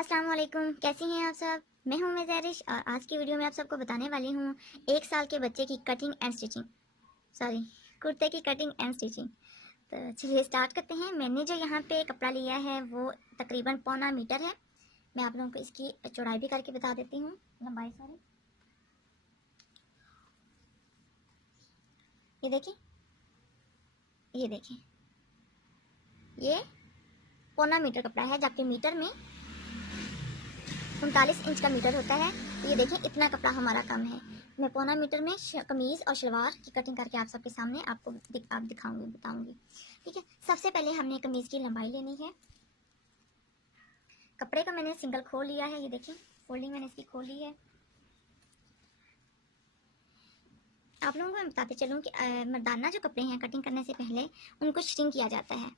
अस्सलाम वालेकुम, कैसी हैं आप सब। मैं हूं मेज़रिश और आज की वीडियो में आप सबको बताने वाली हूं 1 साल के बच्चे की कटिंग एंड स्टिचिंग, सॉरी कुर्ते की कटिंग एंड स्टिचिंग। तो चलिए स्टार्ट करते हैं। मैंने जो यहाँ पे कपड़ा लिया है वो तकरीबन 1.25 मीटर है। मैं आप लोगों को इसकी चौड़ाई भी करके बता देती हूँ, लंबाई सॉरी। ये देखिए, ये देखिए, ये 1.25 मीटर कपड़ा है, जबकि मीटर में 39 इंच का मीटर होता है। तो ये देखें, इतना कपड़ा हमारा कम है। मैं 1.25 मीटर में कमीज़ और शलवार की कटिंग करके आप सबके सामने आपको दिखाऊंगी, बताऊंगी। ठीक है, सबसे पहले हमने कमीज़ की लंबाई लेनी है। कपड़े का मैंने सिंगल खोल लिया है, ये देखें, फोल्डिंग मैंने इसकी खोल ली है। आप लोगों को मैं बताते चलूँ कि मर्दाना जो कपड़े हैं कटिंग करने से पहले उनको श्रिंक किया जाता है।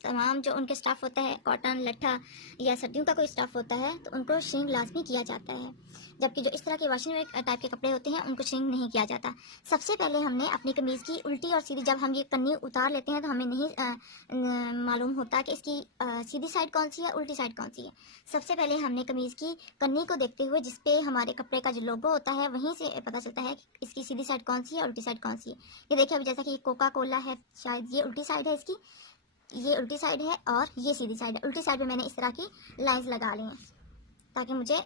तमाम जो उनके स्टफ़ होता है, कॉटन, लट्ठा या सर्दियों का कोई स्टफ़ होता है, तो उनको श्रिंक लाजमी किया जाता है। जबकि जो इस तरह के वॉशिंग टाइप के कपड़े होते हैं उनको श्रिंक नहीं किया जाता। सबसे पहले हमने अपनी कमीज़ की उल्टी और सीधी, जब हम ये कन्नी उतार लेते हैं तो हमें नहीं मालूम होता कि इसकी सीधी साइड कौन सी है, उल्टी साइड कौन सी है। सबसे पहले हमने कमीज़ की कन्नी को देखते हुए, जिसपे हमारे कपड़े का जो लोगो होता है, वहीं से पता चलता है कि इसकी सीधी साइड कौन सी है, उल्टी साइड कौन सी है। ये देखिए, अभी जैसा कि कोका कोला है, शायद ये उल्टी साइड है इसकी, ये उल्टी साइड है और ये सीधी साइड है। उल्टी साइड में मैंने इस तरह की लाइंस लगा ली हैं ताकि मुझे,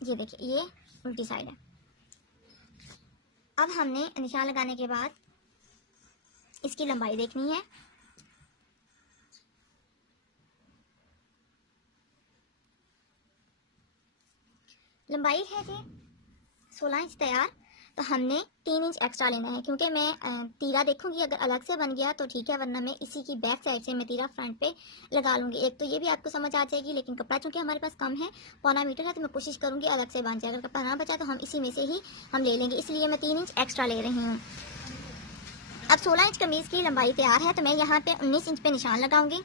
ये देखिए, ये उल्टी साइड है। अब हमने निशान लगाने के बाद इसकी लंबाई देखनी है। लंबाई है जी 16 इंच तैयार। तो हमने 3 इंच एक्स्ट्रा लेना है, क्योंकि मैं तीरा देखूंगी, अगर अलग से बन गया तो ठीक है, वरना मैं इसी की बैक साइड से मैं तीरा फ्रंट पे लगा लूंगी। एक तो ये भी आपको समझ आ जाएगी, लेकिन कपड़ा चूंकि हमारे पास कम है, 1.25 मीटर है, तो मैं कोशिश करूंगी अलग से बन जाए। अगर कपड़ा ना बचा तो हम इसी में से ही हम ले लेंगे, इसलिए मैं 3 इंच एक्स्ट्रा ले रही हूँ। अब 16 इंच कमीज की लंबाई तैयार है, तो मैं यहाँ पे 19 इंच पे निशान लगाऊंगी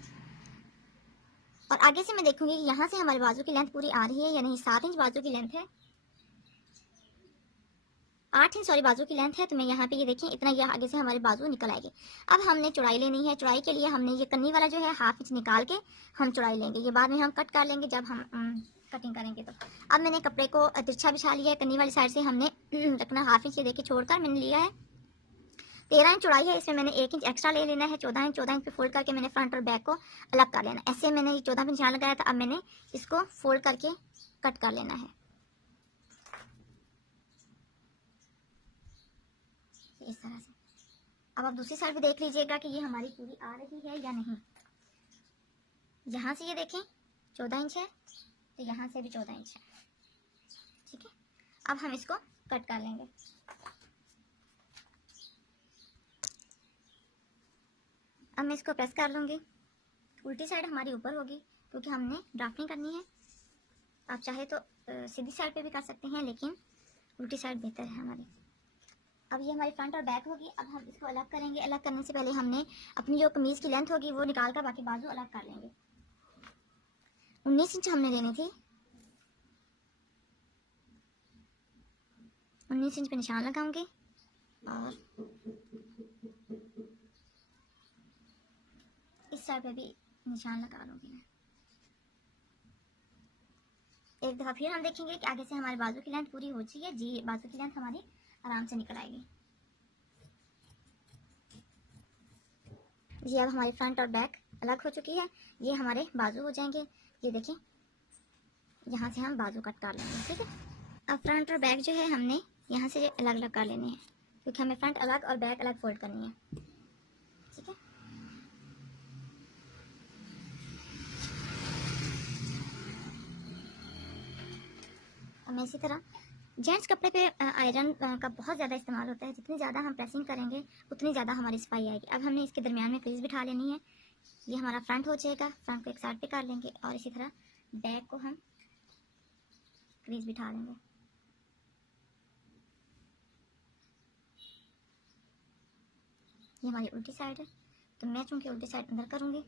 और आगे से मैं देखूंगी कि यहाँ से हमारे बाजू की लेंथ पूरी आ रही है या नहीं। 7 इंच बाजू की लेंथ है, 8 इंच सॉरी बाजू की लेंथ है, तो मैं यहाँ पे ये देखें, इतना ये आगे से हमारे बाजू निकल आएगी। अब हमने चौड़ाई लेनी है। चौड़ाई के लिए हमने ये कन्नी वाला जो है 1/2 इंच निकाल के हम चौड़ाई लेंगे। ये बाद में हम कट कर लेंगे जब हम कटिंग करेंगे। तो अब मैंने कपड़े को तिरछा बिछा लिया है, कन्नी वाली साइड से हमने रखना 1/2 इंच, देखे छोड़कर मैंने लिया है। 13 इंच चौड़ाई है, इसमें मैंने 1 इंच एक्स्ट्रा ले लेना है। 14 इंच, 14 इंच पे फोल्ड करके मैंने फ्रंट और बैक को अलग कर लेना। ऐसे मैंने 14 पे निशान लगाया था, अब मैंने इसको फोल्ड करके कट कर लेना है इस तरह से। अब आप दूसरी साइड भी देख लीजिएगा कि ये हमारी पूरी आ रही है या नहीं। यहाँ से ये देखें 14 इंच है, तो यहाँ से भी 14 इंच है। ठीक है, अब हम इसको कट कर लेंगे। अब मैं इसको प्रेस कर लूँगी। उल्टी साइड हमारी ऊपर होगी क्योंकि हमने ड्राफ्टिंग करनी है। आप चाहे तो सीधी साइड पे भी कर सकते हैं, लेकिन उल्टी साइड बेहतर है हमारी। अब ये हमारी फ्रंट और बैक होगी। अब हम इसको अलग करेंगे। अलग करने से पहले हमने अपनी जो कमीज़ की लेंथ होगी वो निकाल कर बाकी बाजू अलग कर लेंगे। 19 इंच हमने लेनी थी, 19 इंच पे निशान लगाऊंगी और इस साइड पे भी निशान लगा लूंगी मैं। एक दफ़ा फिर हम देखेंगे कि आगे से हमारे बाजू की लेंथ पूरी हो चुकी है जी। बाजू की लेंथ हमारी आराम से निकल आएगी जी। अब हमारी फ्रंट और बैक अलग हो चुकी है, ये हमारे बाजू हो जाएंगे। ये देखें, यहाँ से हम बाजू कट कर लेंगे। ठीक है, अब फ्रंट और बैक जो है हमने यहाँ से अलग अलग कर लेने हैं, क्योंकि हमें फ्रंट अलग और बैक अलग फोल्ड करनी है। ठीक है, हमें इसी तरह जेंट्स कपड़े पे आयरन का बहुत ज़्यादा इस्तेमाल होता है। जितनी ज़्यादा हम प्रेसिंग करेंगे उतनी ज़्यादा हमारी सफाई आएगी। अब हमने इसके दरमियान में क्रीज बिठा लेनी है। ये हमारा फ्रंट हो जाएगा, फ्रंट को एक साइड पे कर लेंगे और इसी तरह बैक को हम क्रीज बिठा लेंगे। ये हमारी उल्टी साइड है, तो मैं चूँकि उल्टी साइड अंदर करूँगी।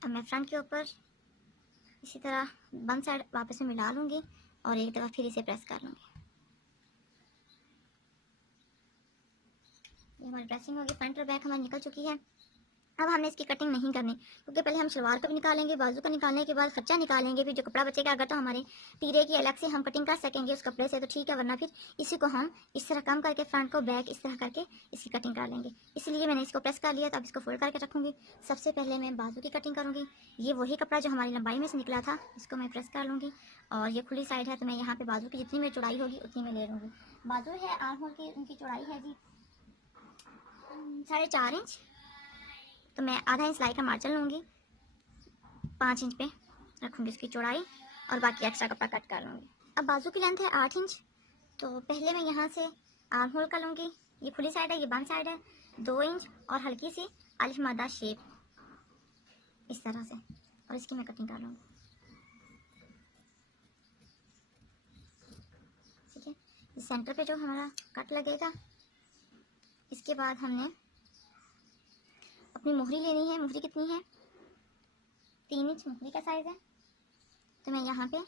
अब मैं फ्रंट के ऊपर इसी तरह बंद साइड वापस में मिला लूँगी और एक दफ़ा फिर इसे प्रेस कर लूँगी। ये हमारी ड्रेसिंग होगी, फ्रंट और बैक हमारी निकल चुकी है। अब हमने इसकी कटिंग नहीं करनी, क्योंकि पहले हम शलवार को भी निकालेंगे, बाजू का निकालने के बाद खर्चा निकालेंगे, फिर जो कपड़ा बचेगा अगर तो हमारे तीरे की अलग से हम कटिंग कर सकेंगे उस कपड़े से तो ठीक है, वरना फिर इसी को हम इस तरह कम करके फ्रंट को बैक इस तरह करके इसकी कटिंग कर लेंगे। इसलिए मैंने इसको प्रेस कर लिया, तो अब इसको फोल्ड करके रखूँगी। सबसे पहले मैं बाजू की कटिंग करूँगी। ये वही कपड़ा जो हमारी लंबाई में से निकला था, इसको मैं प्रेस कर लूँगी, और ये खुली साइड है तो मैं यहाँ पर बाजू की जितनी मेरी चौड़ाई होगी उतनी मैं ले लूँगी। बाजू है आर्म होल की, उनकी चौड़ाई है जी 4.5 इंच, तो मैं आधा इंच सिलाई का मार्जिन लूँगी, 5 इंच पे रखूँगी इसकी चौड़ाई, और बाकी एक्स्ट्रा कपड़ा कट कर लूँगी। अब बाजू की लेंथ है 8 इंच, तो पहले मैं यहाँ से आर्म होल का लूँगी। ये खुली साइड है, ये बंद साइड है, 2 इंच और हल्की सी अलिफ मादा शेप इस तरह से, और इसकी मैं कटिंग कर लूँगी। ठीक है, सेंटर पे जो हमारा कट लगेगा, इसके बाद हमने अपनी मोहरी लेनी है। मोहरी कितनी है, 3 इंच मोहरी का साइज़ है, तो मैं यहाँ पे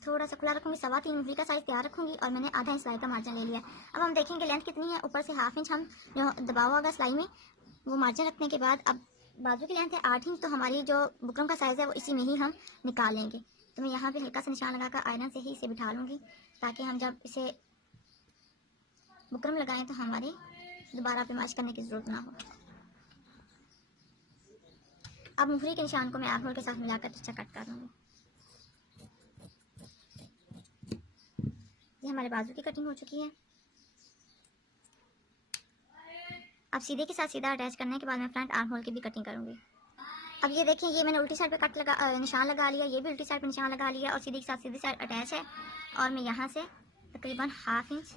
थोड़ा सा खुला रखूँगी, 3.25 मोहरी का साइज़ तैयार रखूँगी, और मैंने आधा इंच सिलाई का मार्जिन ले लिया। अब हम देखेंगे लेंथ कितनी है, ऊपर से 1/2 इंच हम जो दबाव होगा सिलाई में वो मार्जिन रखने के बाद, अब बाजू की लेंथ है 8 इंच, तो हमारी जो बुकरम का साइज़ है वो इसी में ही हम निकाल लेंगे। तो मैं यहाँ पे हल्का सा निशान लगाकर आयरन से ही इसे बिठा लूँगी, ताकि हम जब इसे बुकरम लगाएं तो हमारी दोबारा पेमाश करने की ज़रूरत ना हो। अब मोहरी के निशान को मैं आर्म होल के साथ मिलाकर अच्छा कट कर लूँगी। ये हमारे बाजू की कटिंग हो चुकी है। अब सीधे के साथ सीधा अटैच करने के बाद मैं फ्रंट आर्म होल की भी कटिंग करूँगी। अब ये देखिए, ये मैंने उल्टी साइड पे कट लगा निशान लगा लिया, ये भी उल्टी साइड पे निशान लगा लिया, और सीधे के साथ सीधी साइड अटैच है, और मैं यहाँ से तकरीबन 1/2 इंच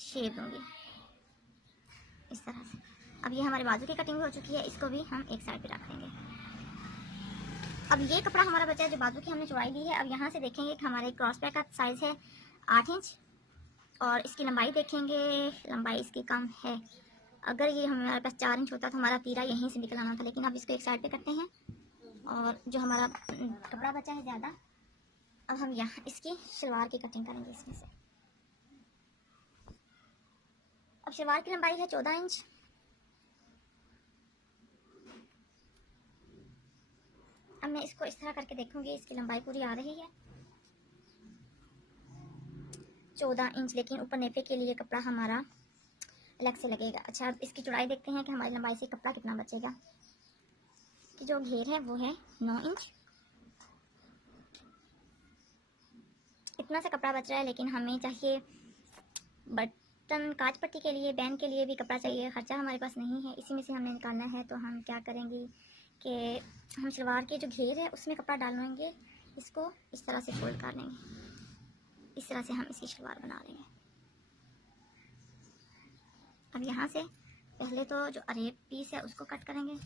शेप दूँगी इस तरह से। अब ये हमारे बाजू की कटिंग हो चुकी है, इसको भी हम एक साइड पे रख देंगे। अब ये कपड़ा हमारा बचा है जो बाजू की हमने चौड़ाई ली है। अब यहाँ से देखेंगे कि हमारे क्रॉस पैक का साइज़ है 8 इंच, और इसकी लंबाई देखेंगे, लंबाई इसकी कम है। अगर ये हमारे पास 4 इंच होता तो हमारा तीरा यहीं से निकल आना था, लेकिन अब इसको एक साइड पे करते हैं, और जो हमारा कपड़ा बचा है ज़्यादा, अब हम यहाँ इसकी शलवार की कटिंग करेंगे इसमें से। अब शलवार की लंबाई है 14 इंच। अब मैं इसको इस तरह करके देखूंगी, इसकी लंबाई पूरी आ रही है 14 इंच, लेकिन ऊपर नेफे के लिए कपड़ा हमारा अलग से लगेगा। अच्छा, अब इसकी चौड़ाई देखते हैं कि हमारी लंबाई से कपड़ा कितना बचेगा। कि जो घेर है वो है 9 इंच, इतना सा कपड़ा बच रहा है, लेकिन हमें चाहिए बटन काज पट्टी के लिए, बैन के लिए भी कपड़ा चाहिए। खर्चा हमारे पास नहीं है, इसी में से हमने निकालना है। तो हम क्या करेंगे कि हम शलवार के जो घेर है उसमें कपड़ा डालेंगे, इसको इस तरह से फोल्ड कर लेंगे, इस तरह से हम इसकी शलवार बना लेंगे। अब यहाँ से पहले तो जो अरेब पीस है उसको कट करेंगे।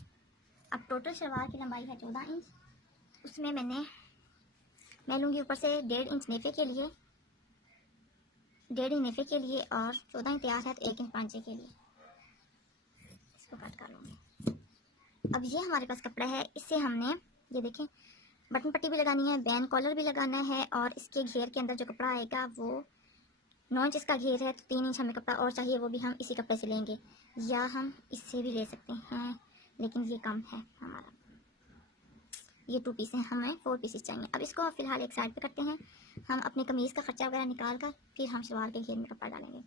अब टोटल शलवार की लंबाई है 14 इंच, उसमें मैं लूँगी ऊपर से 1.5 इंच नेफे के लिए, 1.5 इंच नेफे के लिए, और 14 इंच तैयार है तो 1 इंच पांचे के लिए इसको कट कर लूँगी। अब ये हमारे पास कपड़ा है, इससे हमने ये देखें बटन पट्टी भी लगानी है, बैन कॉलर भी लगाना है, और इसके घेर के अंदर जो कपड़ा आएगा वो 9 इंच इसका घेर है, तो 3 इंच हमें कपड़ा और चाहिए, वो भी हम इसी कपड़े से लेंगे, या हम इससे भी ले सकते हैं, लेकिन ये कम है हमारा। ये 2 पीस हैं, हमें 4 पीसेस चाहिए। अब इसको फिलहाल एक साइड पे करते हैं। हम अपनी कमीज़ का खर्चा वगैरह निकाल कर फिर हम शलवार के घेर में कपड़ा डालेंगे।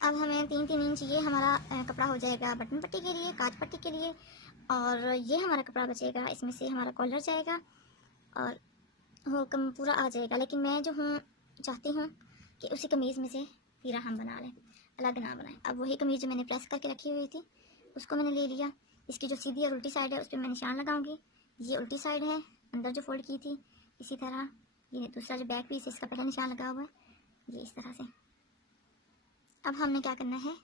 अब हमें 3-3 इंच ये हमारा कपड़ा हो जाएगा बटन पट्टी के लिए, काज पट्टी के लिए, और ये हमारा कपड़ा बचेगा, इसमें से हमारा कॉलर जाएगा और वो कम पूरा आ जाएगा। लेकिन मैं जो हूँ चाहती हूँ कि उसी कमीज़ में से तीरा हम बना लें, अलग ना बनाएं। अब वही कमीज़ जो मैंने प्रेस करके रखी हुई थी उसको मैंने ले लिया, इसकी जो सीधी और उल्टी साइड है उस पर मैं निशान लगाऊंगी। ये उल्टी साइड है, अंदर जो फोल्ड की थी, इसी तरह ये दूसरा जो बैक पीस है इसका पहला निशान लगा हुआ है, ये इस तरह से। अब हमने क्या करना है,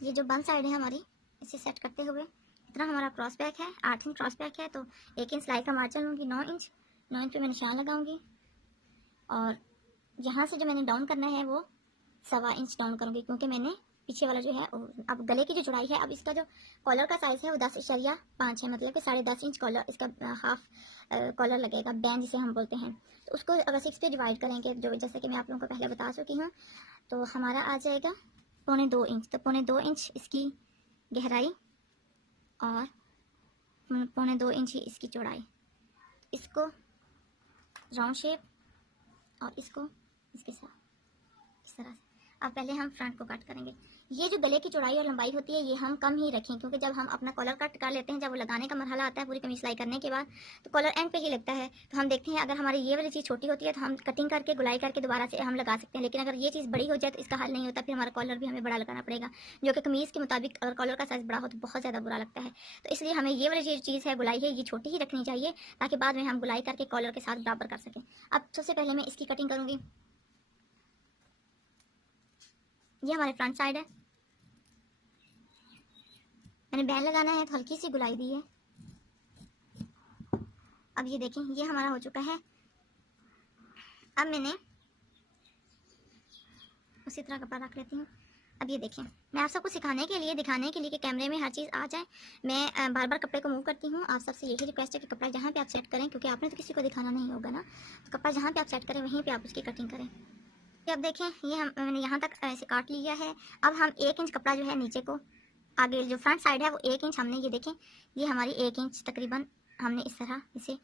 ये जो बंद साइड है हमारी, इसे सेट करते हुए इतना हमारा क्रॉस बैक है, 8 इंच क्रॉस बैक है, तो 1 इंच सिलाई का मार्जिन लूँगी, 9 इंच पे मैं निशान लगाऊंगी, और यहाँ से जो मैंने डाउन करना है वो 1.25 इंच डाउन करूँगी, क्योंकि मैंने पीछे वाला जो है। अब गले की जो चौड़ाई है, अब इसका जो कॉलर का साइज़ है वो 10.5 है, मतलब कि 10.5 इंच कॉलर इसका हाफ कॉलर लगेगा, बैन जिसे हम बोलते हैं। तो उसको अगर 6 पे डिवाइड करेंगे, जो जैसे कि मैं आप लोगों को पहले बता चुकी हूँ, तो हमारा आ जाएगा 2.25 इंच। तो 2.25 इंच इसकी गहराई और 2.25 इंच ही इसकी चौड़ाई। इसको राउंड शेप और इसको इसके साथ इस तरह से। अब पहले हम फ्रंट को कट करेंगे। ये जो गले की चौड़ाई और लंबाई होती है ये हम कम ही रखें, क्योंकि जब हम अपना कॉलर कट कर लेते हैं, जब वो लगाने का मरहला आता है पूरी कमीज सिलाई करने के बाद, तो कॉलर एंड पे ही लगता है। तो हम देखते हैं अगर हमारी ये वाली चीज़ छोटी होती है तो हम कटिंग करके गुलाई करके दोबारा से हम लगा सकते हैं, लेकिन अगर ये चीज़ बड़ी हो जाए तो इसका हल नहीं होता, फिर हमारा कॉलर भी हमें बड़ा लगाना पड़ेगा, जो कि कमीज़ के मुताबिक अगर कॉलर का साइज़ बड़ा हो तो बहुत ज़्यादा बुरा लगता है। तो इसलिए हमें ये वाली जो चीज़ है गुलाई है ये छोटी ही रखनी चाहिए, ताकि बाद में हम गुलाई करके कॉलर के साथ बराबर कर सकें। अब सबसे पहले मैं इसकी कटिंग करूँगी। ये हमारे फ्रंट साइड है, मैंने बैन लगाना है तो हल्की सी गुलाई दी है। अब ये देखें ये हमारा हो चुका है। अब मैंने उसी तरह कपड़ा रख लेती हूँ। अब ये देखें, मैं आप सबको सिखाने के लिए, दिखाने के लिए कि कैमरे में हर चीज़ आ जाए, मैं बार बार कपड़े को मूव करती हूँ। आप सबसे यही रिक्वेस्ट है कि कपड़ा जहाँ पे आप सेट करें, क्योंकि आपने तो किसी को दिखाना नहीं होगा ना, तो कपड़ा जहाँ पे आप सेट करें वहीं पे आप उसकी कटिंग करें। अब देखें ये मैंने यहाँ तक ऐसे काट लिया है। अब हम 1 इंच कपड़ा जो है नीचे को, आगे जो फ्रंट साइड है वो 1 इंच हमने, ये देखें ये हमारी 1 इंच तकरीबन हमने इस तरह इसे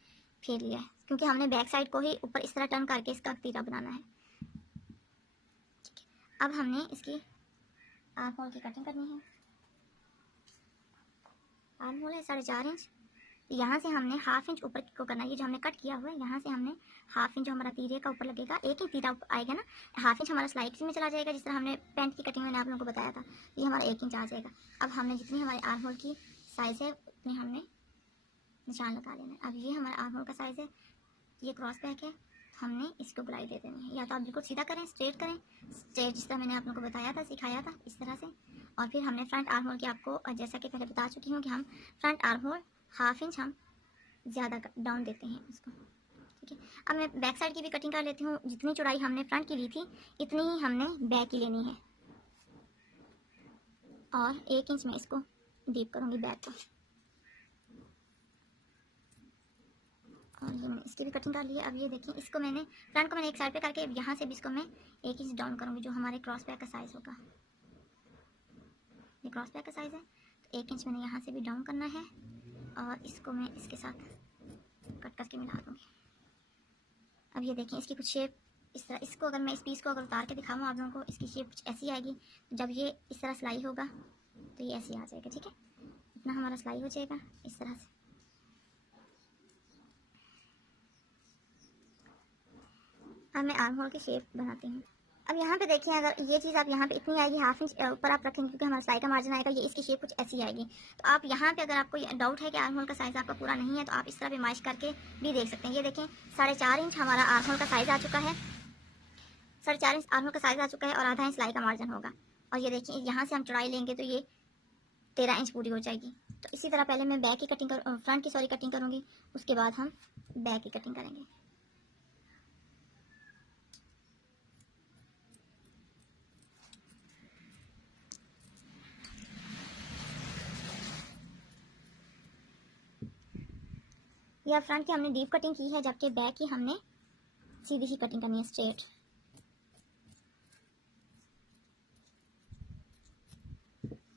फेर लिया है, क्योंकि हमने बैक साइड को ही ऊपर इस तरह टर्न करके इसका तीरा बनाना है। अब हमने इसकी आर्म होल की कटिंग करनी है। आर्म होल है 4.5 इंच, यहाँ से हमने हाफ इंच ऊपर को करना है। ये जो हमने कट किया हुआ है यहाँ से हमने हाफ इंच जो हमारा तीरे का ऊपर लगेगा, एक ही तीरा आएगा ना, हाफ इंच हमारा सिलाई में चला जाएगा, जिस तरह हमने पैंट की कटिंग मैंने आप लोगों को बताया था, ये हमारा 1 इंच आ जाएगा। अब हमने जितनी हमारे आर्म होल की साइज़ है उतनी हमने निशान लगा लेना है। अब ये हमारा आर्म होल का साइज़ है, ये क्रॉस बैक है, हमने इसको गुलाई दे देनी है। या तो आप बिल्कुल सीधा करें, स्ट्रेट करें, स्ट्रेट जिस तरह मैंने आप लोगों को बताया था, सिखाया था, इस तरह से। और फिर हमने फ्रंट आर्म होल की आपको जैसा कि पहले बता चुकी हूँ कि हम front arm hole half inch हम ज़्यादा डाउन देते हैं उसको, ठीक है। अब मैं बैक साइड की भी कटिंग कर लेती हूँ। जितनी चौड़ाई हमने फ्रंट की ली थी इतनी ही हमने बैक की लेनी है, और 1 इंच में इसको डीप करूँगी बैक को। और ये मैंने इसकी भी कटिंग कर ली है। अब ये देखिए इसको मैंने फ्रंट को मैंने एक साइड पे करके यहाँ से भी इसको मैं 1 इंच डाउन करूँगी, जो हमारे क्रॉस बैक का साइज़ होगा। ये क्रॉस बैक का साइज़ है, तो 1 इंच मैंने यहाँ से भी डाउन करना है, और इसको मैं इसके साथ कट करके मिला दूँगी। अब ये देखें इसकी कुछ शेप इस तरह, इसको अगर मैं इस पीस को अगर उतार के दिखाऊँ आप लोगों को, इसकी शेप कुछ ऐसी आएगी। जब ये इस तरह सिलाई होगा तो ये ऐसे आ जाएगा, ठीक है। इतना हमारा सिलाई हो जाएगा इस तरह से। अब मैं आर्म होल की शेप बनाती हूँ। अब यहाँ पे देखें, अगर ये चीज़ आप यहाँ पे इतनी आएगी, हाफ इंच ऊपर आप रखेंगे, क्योंकि हमारा सिलाई का मार्जिन आएगा, ये इसकी शेप कुछ ऐसी आएगी। तो आप यहाँ पे अगर आपको डाउट है कि आर्म होल का साइज़ आपका पूरा नहीं है, तो आप इस तरह पे माइश करके भी देख सकते हैं। ये देखें 4.5 इंच हमारा आर्म होल का साइज़ आ चुका है, 4.5 इंच आर्म होल का साइज़ आ चुका है, और आधा इंच सिलाई का मार्जिन होगा। और ये देखिए यहाँ से हम चौड़ाई लेंगे तो ये 13 इंच पूरी हो जाएगी। तो इसी तरह पहले मैं बैक की कटिंग फ्रंट की कटिंग करूँगी, उसके बाद हम बैक की कटिंग करेंगे। यह फ्रंट की हमने डीप कटिंग की है, जबकि बैक की हमने सीधी ही कटिंग करनी है, स्ट्रेट।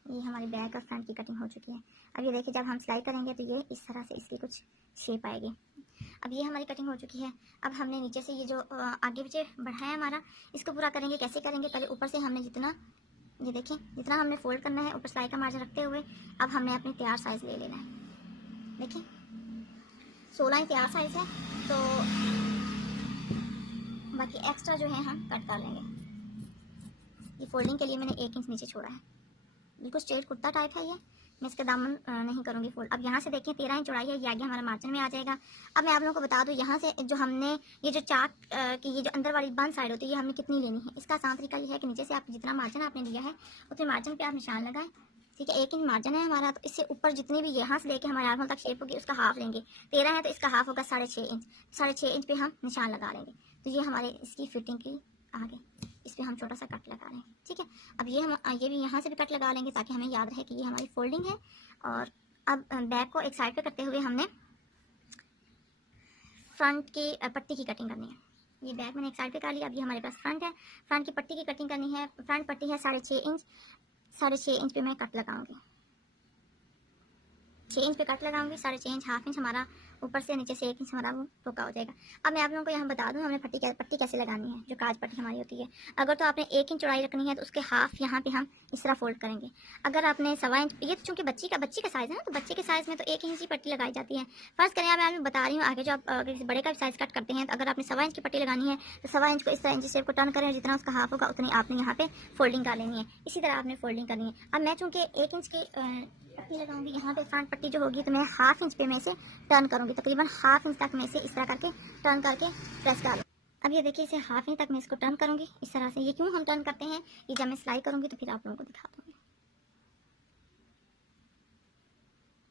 ये हमारी बैक और फ्रंट की कटिंग हो चुकी है। अब ये देखिए जब हम सिलाई करेंगे तो ये इस तरह से इसकी कुछ शेप आएगी। अब ये हमारी कटिंग हो चुकी है। अब हमने नीचे से ये जो आगे पीछे बढ़ा है हमारा, इसको पूरा करेंगे। कैसे करेंगे, पहले ऊपर से हमने जितना, ये देखें जितना हमने फोल्ड करना है ऊपर सिलाई का मार्जिन रखते हुए, अब हमने अपनी तैयार साइज़ ले लेना है। देखिए 16 इंच तैयार साइज़ है, तो बाकी एक्स्ट्रा जो है हम कट कर लेंगे। ये फोल्डिंग के लिए मैंने 1 इंच नीचे छोड़ा है। बिल्कुल स्ट्रेट कुर्ता टाइप है ये, मैं इसका दामन नहीं करूँगी फोल्ड। अब यहाँ से देखिए 13 इंच चौड़ाई है, ये आगे हमारा मार्जिन में आ जाएगा। अब मैं आप लोगों को बता दूँ यहाँ से जो हमने ये जो चाक की ये जो अंदर वाली बंद साइड होती है, ये हमने कितनी लेनी है। इसका आसान तरीका ये है कि नीचे से आप जितना मार्जिन आपने लिया है उतने मार्जिन पे आप निशान लगाएं, ठीक है। 1 इंच मार्जिन है हमारा, तो इससे ऊपर जितनी भी यहाँ से लेके हमारे आर्म तक शेप होगी उसका हाफ लेंगे। 13 है तो इसका हाफ होगा 6.5 इंच। 6.5 इंच पे हम निशान लगा लेंगे, तो ये हमारे इसकी फिटिंग की आ गई। इस पर हम छोटा सा कट लगा लेंगे। ठीक है, अब ये भी यहाँ से भी कट लगा लेंगे ताकि हमें याद रहे कि ये हमारी फोल्डिंग है। और अब बैक को एक साइड पे करते हुए हमने फ्रंट की पट्टी की कटिंग करनी है। ये बैक मैंने एक साइड पे कर लिया। अब ये हमारे पास फ्रंट है, फ्रंट की पट्टी की कटिंग करनी है। फ्रंट पट्टी है 6.5 इंच, 6.5 इंच पे मैं कट लगाऊंगी। 6 इंच पे कट लगाऊंगी, 6.5 इंच, हाफ इंच हमारा ऊपर से नीचे से 1 इंच हमारा वो टोका हो जाएगा। अब मैं आप लोगों को यहाँ बता दूँ हमें पट्टी कैसे लगानी है, जो काज पट्टी हमारी होती है। अगर तो आपने 1 इंच चौड़ाई रखनी है तो उसके हाफ यहाँ पे हम इस तरह फोल्ड करेंगे। अगर आपने 1.25 इंच, ये तो चूँकि बच्ची का साइज़ है ना, तो बच्चे के साइज़ में तो 1 इंच ही पट्टी लगाई जाती है। फर्स्ट करें, मैं आपको बता रही हूँ आगे, जो आप अगर बड़े का साइज़ कट करते हैं तो अगर आपने 1.25 इंच की पट्टी लगानी है तो 1.25 इंच को इस तरह इंच शेप को टर्न करें, जितना उसका हाफ होगा उतनी आपने यहाँ पे फोल्डिंग कर लेनी है। इसी तरह आपने फोल्डिंग करनी है। अब मैं चूँकि 1 इंच की पट्टी लगाऊंगी यहाँ पे, फ्रंट पट्टी जो होगी, तो मैं हाफ इंच पे मैं इसे टर्न करूंगी। तकरीबन हाफ इंच तक मैं इसे इस तरह करके टर्न करके प्रेस कर लूँ। अब ये देखिए, इसे हाफ इंच तक मैं इसको टर्न करूंगी इस तरह से। ये क्यों हम टर्न करते हैं, ये जब मैं सिलाई करूंगी तो फिर आप लोगों को दिखा दूंगी।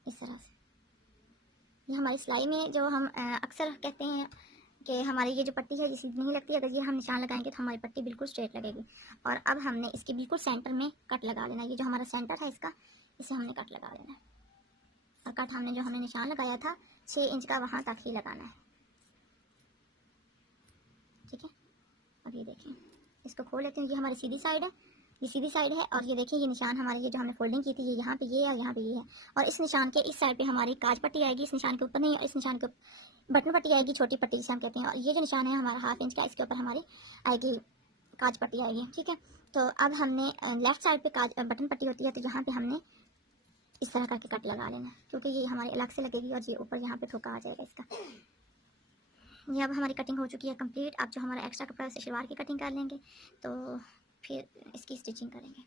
इस तरह से ये हमारी सिलाई में जो हम अक्सर कहते हैं कि हमारी ये जो पट्टी है जिसकी नहीं लगती, अगर ये हम निशान लगाएंगे तो हमारी पट्टी बिल्कुल स्ट्रेट लगेगी। और अब हमने इसके बिल्कुल सेंटर में कट लगा लेना। ये जो हमारा सेंटर है इसका, इसे हमने कट लगा लेना है। और कट हमने जो निशान लगाया था 6 इंच का, वहाँ तक ही लगाना है। ठीक है, अब ये देखें, इसको खोल लेते हैं। ये हमारी सीधी साइड है, ये सीधी साइड है। और ये देखिए, ये निशान हमारे, ये जो हमने फोल्डिंग की थी, ये यहाँ पे ये है, यहाँ पे ये है। और इस निशान के इस साइड पे हमारी काज पट्टी आएगी, इस निशान के ऊपर नहीं, इस निशान के बटन पट्टी आएगी, छोटी पट्टी जिसे हम कहते हैं। और ये जो निशान है हमारा हाफ इंच का, इसके ऊपर हमारी आएगी काज पट्टी आएगी। ठीक है, तो अब हमने लेफ्ट साइड पे काज बटन पट्टी होती है, तो यहाँ पे हमने इस तरह करके कट लगा लेना, क्योंकि ये हमारी अलग से लगेगी और ये ऊपर यहाँ पे ठोका आ जाएगा इसका। ये अब हमारी कटिंग हो चुकी है कंप्लीट। अब जो हमारा एक्स्ट्रा कपड़ा है उसे शलवार की कटिंग कर लेंगे, तो फिर इसकी स्टिचिंग करेंगे।